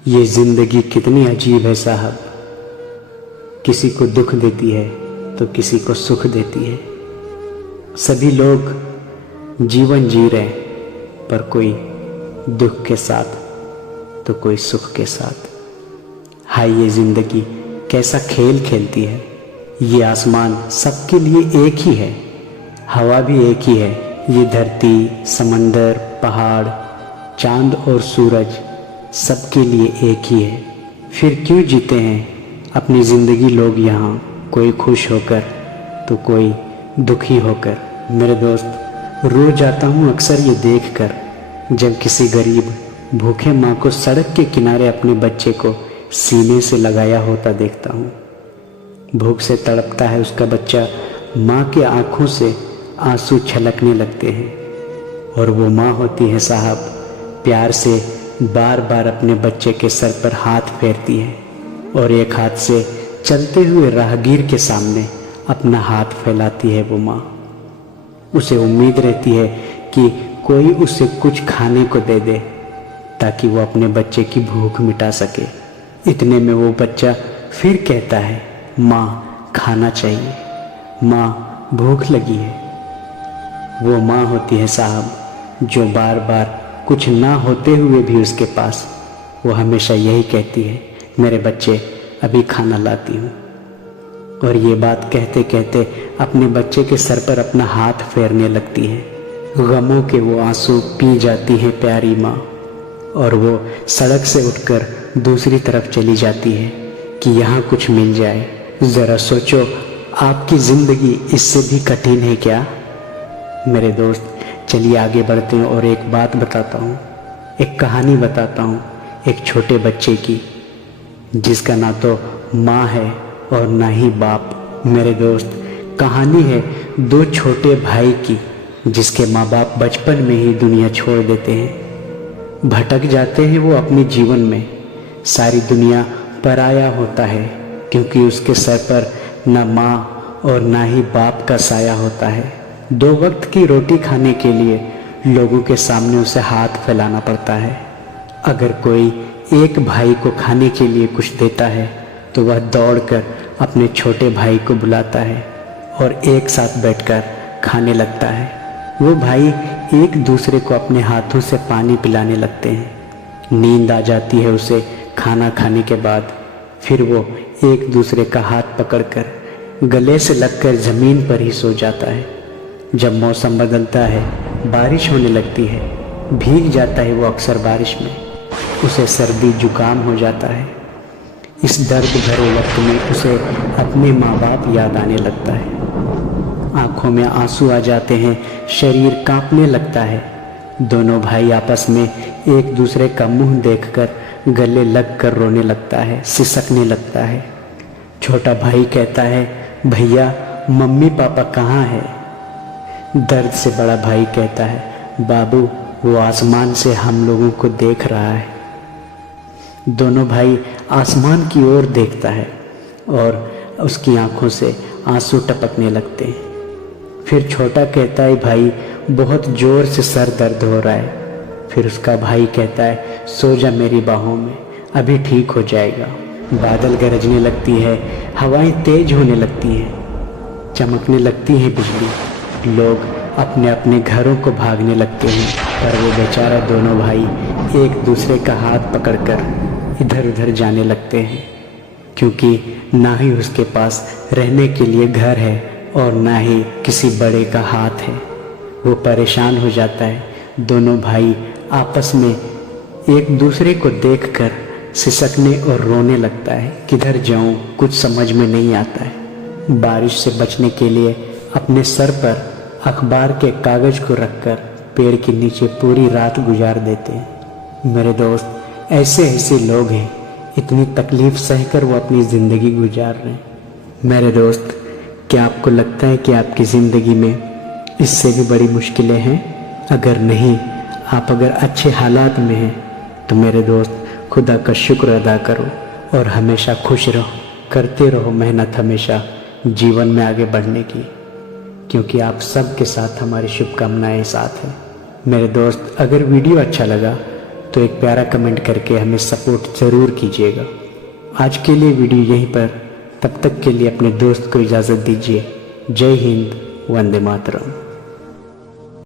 ये जिंदगी कितनी अजीब है साहब, किसी को दुख देती है तो किसी को सुख देती है। सभी लोग जीवन जी रहे हैं, पर कोई दुख के साथ तो कोई सुख के साथ। हाय ये जिंदगी कैसा खेल खेलती है। ये आसमान सबके लिए एक ही है, हवा भी एक ही है। ये धरती, समंदर, पहाड़, चांद और सूरज सबके लिए एक ही है। फिर क्यों जीते हैं अपनी ज़िंदगी लोग यहाँ, कोई खुश होकर तो कोई दुखी होकर। मेरे दोस्त, रो जाता हूँ अक्सर ये देखकर, जब किसी गरीब भूखे माँ को सड़क के किनारे अपने बच्चे को सीने से लगाया होता देखता हूँ। भूख से तड़पता है उसका बच्चा, माँ के आँखों से आंसू छलकने लगते हैं। और वो माँ होती है साहब, प्यार से बार बार अपने बच्चे के सर पर हाथ फेरती है और एक हाथ से चलते हुए राहगीर के सामने अपना हाथ फैलाती है वो माँ। उसे उम्मीद रहती है कि कोई उसे कुछ खाने को दे दे ताकि वो अपने बच्चे की भूख मिटा सके। इतने में वो बच्चा फिर कहता है, माँ खाना चाहिए, माँ भूख लगी है। वो माँ होती है साहब, जो बार बार कुछ ना होते हुए भी उसके पास वो हमेशा यही कहती है, मेरे बच्चे अभी खाना लाती हूँ। और ये बात कहते कहते अपने बच्चे के सर पर अपना हाथ फेरने लगती है। गमों के वो आंसू पी जाती है प्यारी माँ, और वो सड़क से उठकर दूसरी तरफ चली जाती है कि यहाँ कुछ मिल जाए। ज़रा सोचो, आपकी ज़िंदगी इससे भी कठिन है क्या? मेरे दोस्त, चलिए आगे बढ़ते हैं और एक बात बताता हूँ, एक कहानी बताता हूँ एक छोटे बच्चे की, जिसका ना तो माँ है और ना ही बाप। मेरे दोस्त, कहानी है दो छोटे भाई की, जिसके माँ बाप बचपन में ही दुनिया छोड़ देते हैं। भटक जाते हैं वो अपने जीवन में। सारी दुनिया पराया होता है, क्योंकि उसके सर पर ना माँ और ना ही बाप का साया होता है। 2 वक्त की रोटी खाने के लिए लोगों के सामने उसे हाथ फैलाना पड़ता है। अगर कोई एक भाई को खाने के लिए कुछ देता है तो वह दौड़कर अपने छोटे भाई को बुलाता है और एक साथ बैठकर खाने लगता है। वो भाई एक दूसरे को अपने हाथों से पानी पिलाने लगते हैं। नींद आ जाती है उसे खाना खाने के बाद। फिर वो एक दूसरे का हाथ पकड़कर गले से लगकर ज़मीन पर ही सो जाता है। जब मौसम बदलता है, बारिश होने लगती है, भीग जाता है वो अक्सर बारिश में। उसे सर्दी जुकाम हो जाता है। इस दर्द भरे वक्त में उसे अपने माँ बाप याद आने लगता है। आंखों में आंसू आ जाते हैं, शरीर कांपने लगता है। दोनों भाई आपस में एक दूसरे का मुंह देखकर गले लगकर रोने लगता है, सिसकने लगता है। छोटा भाई कहता है, भैया मम्मी पापा कहाँ है? दर्द से बड़ा भाई कहता है, बाबू वो आसमान से हम लोगों को देख रहा है। दोनों भाई आसमान की ओर देखता है और उसकी आंखों से आंसू टपकने लगते हैं। फिर छोटा कहता है, भाई बहुत जोर से सर दर्द हो रहा है। फिर उसका भाई कहता है, सो जा मेरी बाहों में, अभी ठीक हो जाएगा। बादल गरजने लगती है, हवाएं तेज होने लगती हैं, चमकने लगती है बिजली। लोग अपने अपने घरों को भागने लगते हैं, पर वो बेचारा दोनों भाई एक दूसरे का हाथ पकड़कर इधर उधर जाने लगते हैं, क्योंकि ना ही उसके पास रहने के लिए घर है और ना ही किसी बड़े का हाथ है। वो परेशान हो जाता है। दोनों भाई आपस में एक दूसरे को देखकर सिसकने और रोने लगता है। किधर जाऊं कुछ समझ में नहीं आता है। बारिश से बचने के लिए अपने सर पर अखबार के कागज को रखकर पेड़ के नीचे पूरी रात गुजार देते हैं। मेरे दोस्त, ऐसे ऐसे लोग हैं, इतनी तकलीफ सहकर वो अपनी ज़िंदगी गुजार रहे हैं। मेरे दोस्त, क्या आपको लगता है कि आपकी ज़िंदगी में इससे भी बड़ी मुश्किलें हैं? अगर नहीं, आप अगर अच्छे हालात में हैं तो मेरे दोस्त, खुदा का शुक्र अदा करो और हमेशा खुश रहो। करते रहो मेहनत हमेशा जीवन में आगे बढ़ने की, क्योंकि आप सब के साथ हमारी शुभकामनाएं साथ हैं। मेरे दोस्त, अगर वीडियो अच्छा लगा तो एक प्यारा कमेंट करके हमें सपोर्ट ज़रूर कीजिएगा। आज के लिए वीडियो यहीं पर, तब तक के लिए अपने दोस्त को इजाज़त दीजिए। जय हिंद, वंदे मातरम।